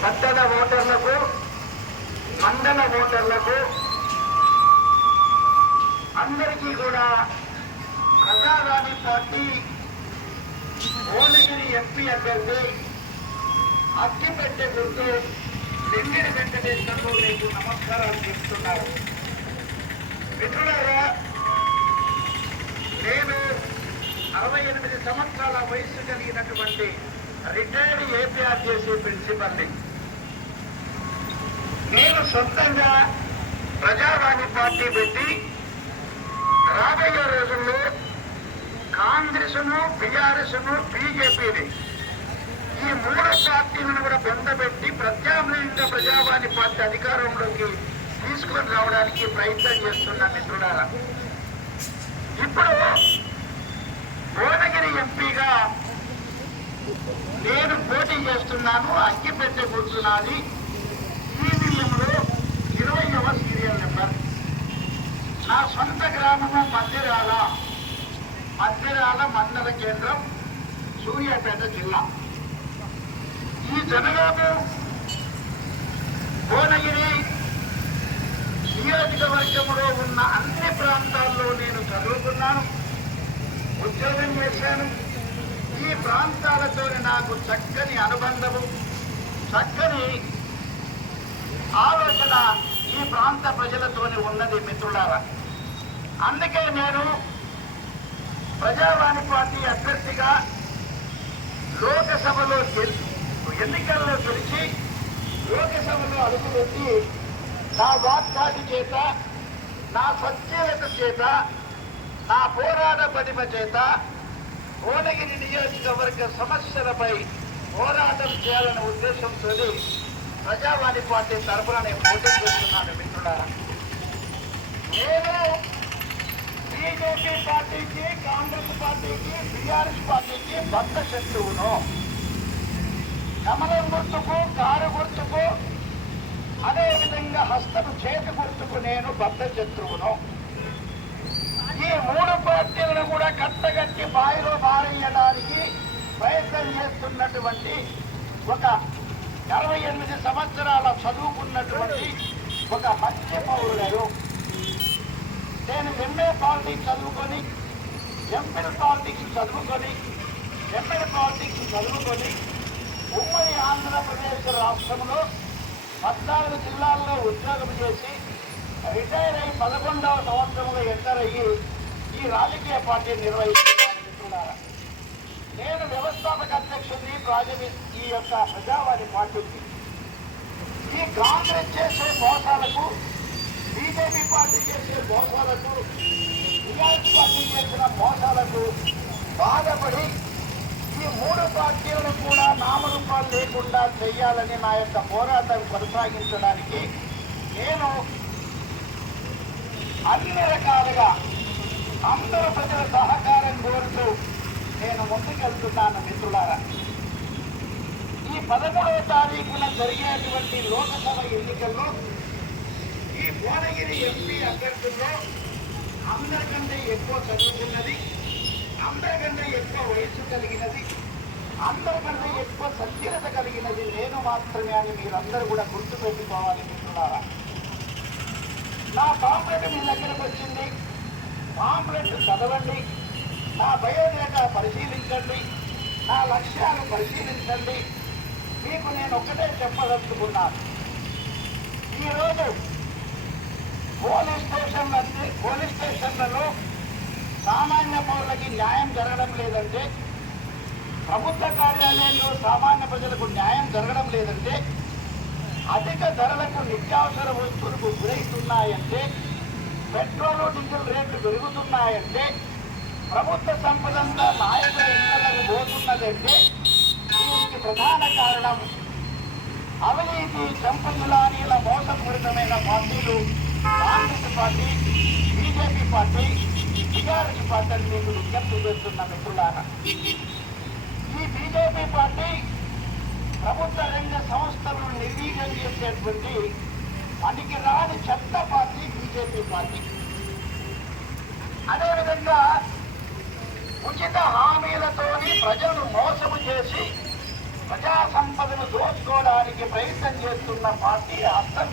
సత్తన ఓటర్లకు మండల ఓటర్లకు అందరికీ కూడా ప్రజారాణి పార్టీ భువనగిరి ఎంపీ అభ్యర్థి అక్కిపెట్టె గుర్తు వెంకటి వెంకటేశ్వరరావు మీకు నమస్కారాలు చెప్తున్నారు. మిత్రులారా నేను అరవై ఎనిమిది సంవత్సరాల వయసు కలిగినటువంటి రిటైర్డ్ ఏపీఆర్జేసీ ప్రిన్సిపల్ని నేను సొంతంగా ప్రజావాణి పార్టీ పెట్టి రాబోయే రోజుల్లో కాంగ్రెస్ను బీఆర్ఎస్ను బీజేపీని ఈ మూడు పార్టీలను కూడా పొందబెట్టి ప్రత్యామ్నాయంగా ప్రజావాణి పార్టీ అధికారంలోకి తీసుకొని రావడానికి ప్రయత్నం చేస్తున్న మిత్రుడారా ఇప్పుడు భువనగిరి ఎంపీగా నేను పోటీ చేస్తున్నాను అగ్గిపెట్టె కూర్చున్నది ఇరవైవ సీరియల్ నెంబర్. నా సొంత గ్రామము మధ్యరాల మధ్యరాల మండల కేంద్రం సూర్యాపేట జిల్లా. ఈ జనగాము భువనగిరి నియోజకవర్గంలో ఉన్న అన్ని ప్రాంతాల్లో నేను చదువుకున్నాను ఉద్యోగం చేశాను. ఈ ప్రాంతాలతో నాకు చక్కని అనుబంధము చక్కని ఆలోచన ఈ ప్రాంత ప్రజలతోనే ఉన్నది మిత్రులారా. అందుకే నేను ప్రజావాణి పార్టీ అభ్యర్థిగా లోకసభలో ఎన్నికల్లో గెలిచి లోకసభలో అడుగుపెట్టి నా వాగ్దాటి చేత నా సత్యేత చేత నా పోరాట పటిమ చేత భువనగిరి నియోజకవర్గ సమస్యలపై పోరాటం చేయాలనే ఉద్దేశంతో ప్రజావాణి పార్టీ తరఫున నేను పోటీ చేస్తున్నాను మిత్రులారా. నేను బీజేపీ పార్టీకి కాంగ్రెస్ పార్టీకి బీఆర్ఎస్ పార్టీకి భక్త శత్రువును. కమలం గుర్తుకు కారు గుర్తుకు అదేవిధంగా హస్తము చేతి గుర్తుకు నేను భక్త శత్రువును. ఈ మూడు పార్టీలను కూడా కట్టగట్టి బావిలో బారేయడానికి ప్రయత్నం చేస్తున్నటువంటి ఒక అరవై ఎనిమిది సంవత్సరాల చదువుకున్నటువంటి ఒక మంచి పౌరుడు. నేను ఎంఏ పాలిటిక్స్ చదువుకొని ఎంపీఎల్ పాలిటిక్స్ చదువుకొని ఎంఏ పాలిటిక్స్ చదువుకొని ఉమ్మడి ఆంధ్రప్రదేశ్ రాష్ట్రంలో పద్నాలుగు జిల్లాల్లో ఉద్యోగం చేసి రిటైర్ అయి పదకొండవ సంవత్సరంలో ఎంటర్ అయ్యి ఈ రాజకీయ పార్టీ నిర్వహిస్తున్నారు నేను వ్యవస్థాపక అధ్యక్షుడిని ప్రాజెక్ట్ ఈ యొక్క ప్రజావాణి పార్టీకి ఈ కాంగ్రెస్ చేసే మోసాలకు బీజేపీ పార్టీ చేసే మోసాలకు టీఆర్ఎస్ పార్టీ చేసిన మోసాలకు బాధపడి ఈ మూడు పార్టీలను కూడా నామరూపాలు లేకుండా చేయాలని నా యొక్క పోరాటం కొనసాగించడానికి నేను అన్ని రకాలుగా అందరూ ప్రజల సహకారం కోరుతూ నేను ముందుకెళ్తున్నాను మిత్రులారా. పదమూడవ తారీఖున జరిగేటువంటి లోకసభ ఎన్నికల్లో ఈ భువనగిరి ఎంపీ అభ్యర్థుల్లో అందరికంటే ఎక్కువ చదువుకున్నది అందరికంటే ఎక్కువ వయసు కలిగినది అందరికంటే ఎక్కువ సత్యత కలిగినది నేను మాత్రమే అని మీరందరూ కూడా గుర్తుపెట్టుకోవాలి మిత్రులారా. నా పాంప్లెట్ మీ దగ్గరకు వచ్చింది. పాంప్లెట్ చదవండి. నా బయోడేటా పరిశీలించండి. నా లక్ష్యాలు పరిశీలించండి. మీకు నేను ఒక్కటే చెప్పదలుచుకున్నాను. ఈరోజు పోలీస్ స్టేషన్లన్నీ పోలీస్ స్టేషన్లలో సామాన్య పౌరులకి న్యాయం జరగడం లేదంటే ప్రభుత్వ కార్యాలయాల్లో సామాన్య ప్రజలకు న్యాయం జరగడం లేదంటే అధిక ధరలకు నిత్యావసర వస్తువులకు గురవుతున్నాయంటే పెట్రోల్ డీజిల్ రేట్లు పెరుగుతున్నాయంటే ప్రభుత్వ సంపదంతా నాయకుల ఇళ్ళకు పోతున్నదంటే దీనికి ప్రధాన కారణం అవినీతి సంపన్నులానీల మోసపూరితమైన పార్టీలు Congress party BJP party TRS party అని మీకు విజ్ఞప్తి చేస్తున్న మిత్రులారా. ఈ బీజేపీ పార్టీ ప్రభుత్వ రంగ సంస్థలను నిర్వీర్యం చేసేటువంటి పనికి రాని చెత్త పార్టీ బీజేపీ పార్టీ. అదేవిధంగా ఉచిత హామీలతోని ప్రజలను మోసము చేసి ప్రజా సంపదను దోచుకోవడానికి ప్రయత్నం చేస్తున్న పార్టీ అర్థం